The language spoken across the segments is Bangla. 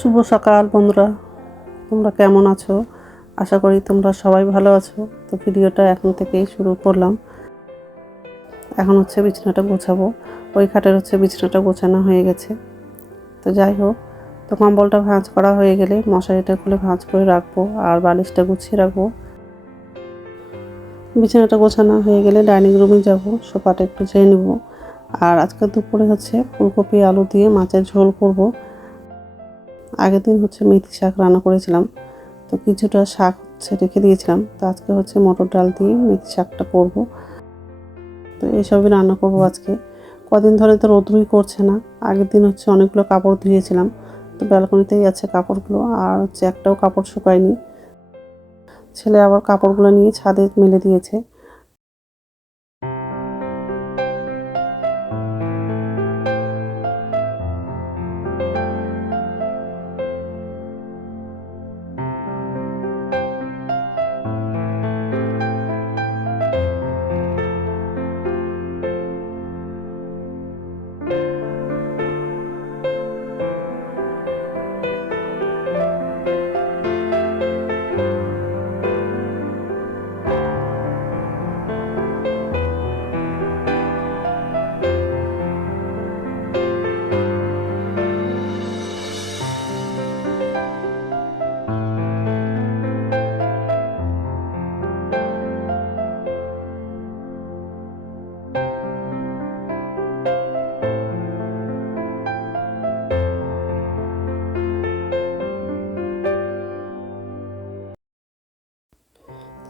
শুভ সকাল বন্ধুরা, তোমরা কেমন আছো? আশা করি তোমরা সবাই ভালো আছো। তো ভিডিওটা এখন থেকেই শুরু করলাম। এখন বিছানাটা গোছাবো। ওই খাটের বিছানাটা গোছানো হয়ে গেছে। তো যাই হোক, তো কম্বলটা ভাঁজ করা হয়ে গেলে মশারিটা খুলে ভাঁজ করে রাখবো আর বালিশটা গুছিয়ে রাখবো। বিছানাটা গোছানো হয়ে গেলে ডাইনিং রুমে যাব, সোফাটা একটু ঝেড়ে নেব। আর আজকে দুপুরে ফুলকপি আলু দিয়ে মাছের ঝোল করব। আগের দিন মেথি শাক রান্না করেছিলাম, তো কিছুটা শাক রেখে দিয়েছিলাম। তো আজকে মটর ডাল দিয়ে মেথি শাকটা করব। তো এইসবই রান্না করব আজকে। কদিন ধরে তো রোদ্রুই করছে না। আগের দিন অনেকগুলো কাপড় ধুয়েছিলাম, তো ব্যালকনিতেই আছে কাপড়গুলো। আর একটাও কাপড় শুকায়নি। ছেলে আবার কাপড়গুলো নিয়ে ছাদে মেলে দিয়েছে।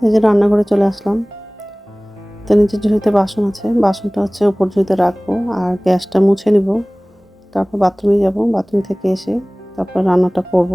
এই যে রান্নাঘরে চলে আসলাম। তো নিচের ঝুড়িতে বাসন আছে, বাসনটা উপর ঝুড়িতে রাখবো আর গ্যাসটা মুছে নিব। তারপর বাথরুমে যাব, বাথরুম থেকে এসে তারপর রান্নাটা করব।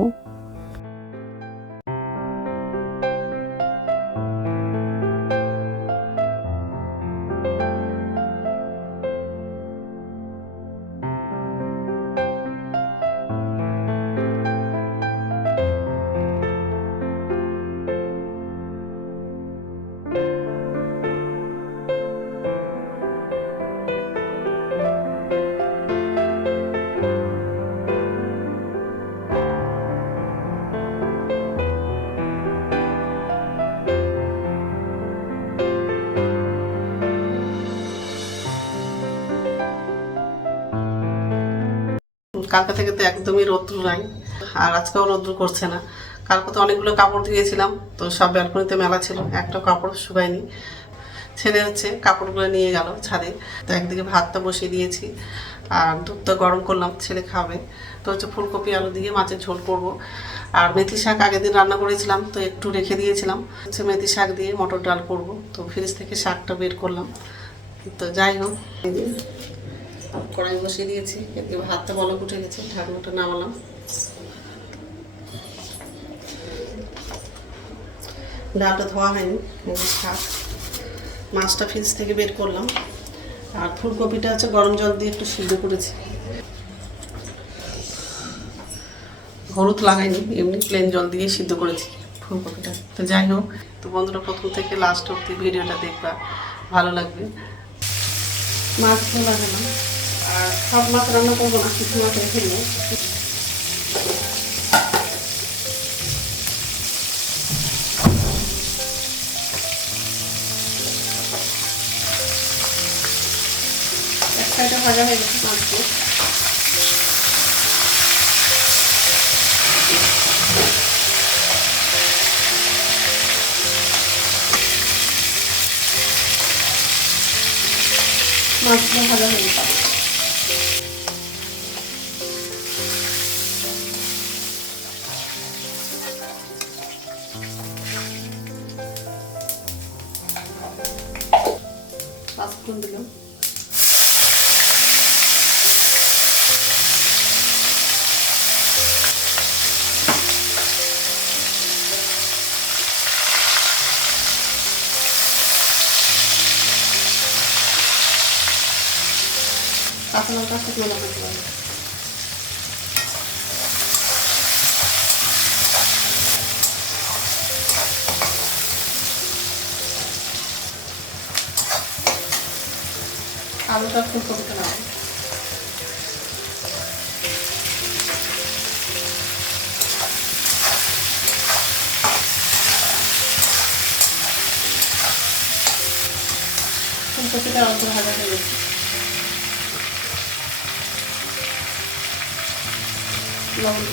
কালকে থেকে তো একদমই রোদ্দুর নাই, আর আজকেও রোদ্দুর করছে না। কালকে তো অনেকগুলো কাপড় ধুয়েছিলাম, তো সব ব্যালকনিতে মেলা ছিল, একটা কাপড় শুকায়নি। ছেলে কাপড়গুলো নিয়ে গেল ছাদে। তো একদিকে ভাতটা বসিয়ে দিয়েছি আর দুধটা গরম করলাম, ছেলে খাবে। তো ফুলকপি আলু দিয়ে মাছের ঝোল করব। আর মেথি শাক আগের দিন রান্না করেছিলাম, তো একটু রেখে দিয়েছিলাম। মেথি শাক দিয়ে মটর ডাল করব। তো ফ্রিজ থেকে শাকটা বের করলাম। তো যাই হোক, কড়াই বসিয়ে দিয়েছি, এদিকে ভাতটা বলক উঠে গেছে, ঢাকনাটা নামালাম। ডালটা ধোয়া হয়নি, শাক মাছটা ফ্রিজ থেকে বের করলাম। আর ফুলকপিটা গরম জল দিয়ে একটু সিদ্ধ করেছি, হলুদ লাগাইনি, এমনি প্লেন জল দিয়ে সিদ্ধ করেছি ফুলকপিটা। তো যাই হোক, তো বন্ধুরা প্রথম থেকে লাস্ট অব্দি ভিডিওটা দেখবা, ভালো লাগবে। মাছগুলো লাগালাম, আর সব মাছ রান্না করবো না, কিছু মাছ রেখে দেবো। এক সাইডে ভাজা হয়ে গেছে মাছগুলো। মাছগুলো ভাজা হয়ে গেছে। পাঁচফোড়ন দিলাম, কাঁচা লঙ্কা শুকনো লঙ্কা দিলাম। আলুটা ফুলকপিটা নাও। ফুলকপিটা অল্প ভাজা হয়ে গেছে। লবণ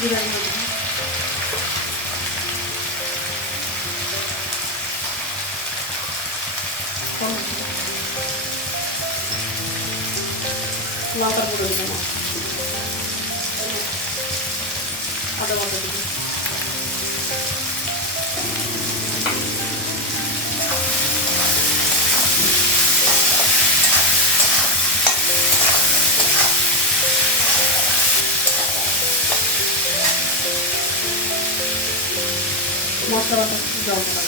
জিরা গুঁড়ো লঙ্কা গুঁড়ো দেবো, আদা বাটা দেবো, মশলা বাটা জল দেবো।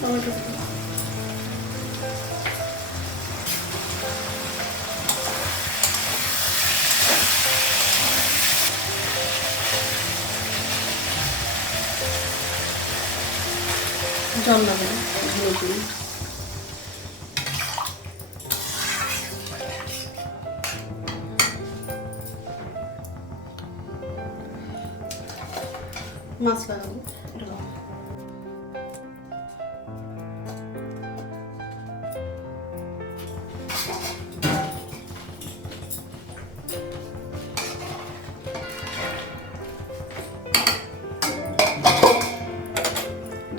টমেটো দেবো, জল দেবো, ঝোলের জন্য। মাছ লাগাবো,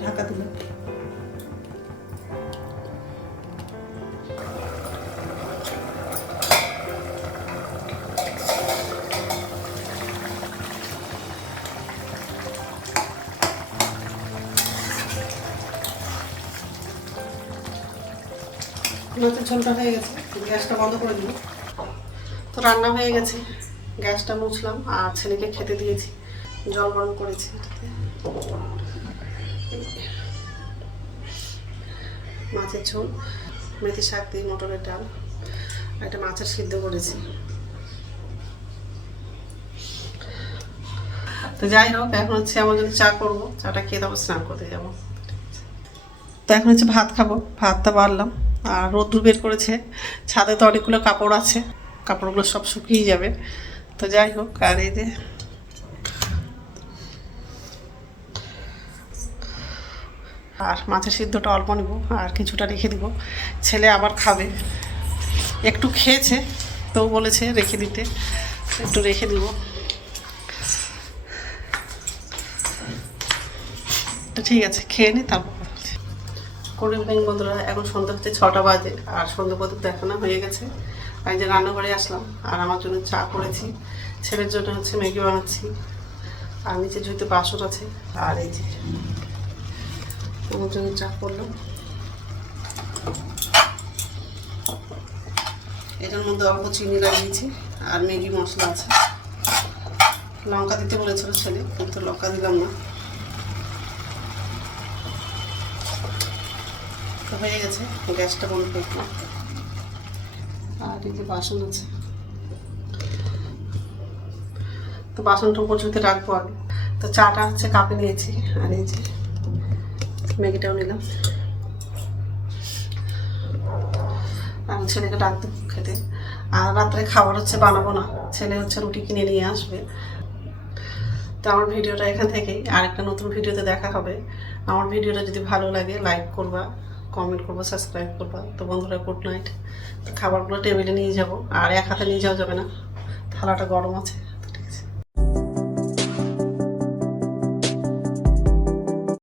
ঢাকা দিলাম। মাছের ঝোলটা হয়ে গেছে, গ্যাসটা বন্ধ করে দিল। তো রান্না হয়ে গেছে, গ্যাসটা মুছলাম আর ছেলেকে খেতে দিয়েছি। জল গরম করেছি, মাছের ঝোল, মেথি শাক দিয়ে মটরের ডাল, আর একটা মাছের সিদ্ধ করেছি। তো যাই হোক, এখন হচ্ছে আমার যদি চা করবো, চাটা খেয়ে তারপর স্নান করতে যাবো। তো এখন হচ্ছে ভাত খাবো, ভাতটা বাড়লাম। আর রোদ্দুর বের করেছে, ছাদে তো অনেকগুলো কাপড় আছে, কাপড়গুলো সব শুকিয়ে যাবে। তো যাই হোক, আর এই যে আর মাছের সিদ্ধটা অল্প নেবো আর কিছুটা রেখে দিব, ছেলে আবার খাবে। একটু খেয়েছে তো বলেছে রেখে দিতে, একটু রেখে দিব। তো ঠিক আছে, খেয়ে নি তারপর করে ব্যাংক বন্ধুরা। এখন সন্ধ্যা হচ্ছে 6টা বাজে আর সন্ধ্যা পর্যন্ত দেখানো হয়ে গেছে। আর যে রান্নাঘরে আসলাম আর আমার জন্য চা করেছি, ছেলের জন্য হচ্ছে ম্যাগি বানাচ্ছি, আর নিচে ঝুঁতে বাসন আছে। আর এই যে আমার জন্য চা করলাম। এটার মধ্যে অল্প চিনি লাগিয়েছি আর ম্যাগি মশলা আছে। লঙ্কা দিতে বলেছিল ছেলে, কিন্তু লঙ্কা দিলাম না। তো হয়ে গেছে, গ্যাসটা বন্ধ করলাম। আর এই যে বাসন আছে, তো বাসনটা উপর ঝুঁতে রাখবো আগে। তো চাটা হচ্ছে কাপে নিয়েছি, আর এই যে ম্যাগিটাও নিলাম। আমি ছেলেকে ডাক দেবো খেতে। আর রাত্রে খাবার হচ্ছে বানাবো না, ছেলে হচ্ছে রুটি কিনে নিয়ে আসবে। তো আমার ভিডিওটা এখান থেকেই, আরেকটা নতুন ভিডিওতে দেখা হবে। আমার ভিডিওটা যদি ভালো লাগে লাইক করবা, কমেন্ট করবো, সাবস্ক্রাইব করবা। তো বন্ধুরা, গুড নাইট। তো খাবারগুলো টেবিলে নিয়ে যাব, আর এক হাতে নিয়ে যাওয়া যাবে না, থালাটা গরম আছে।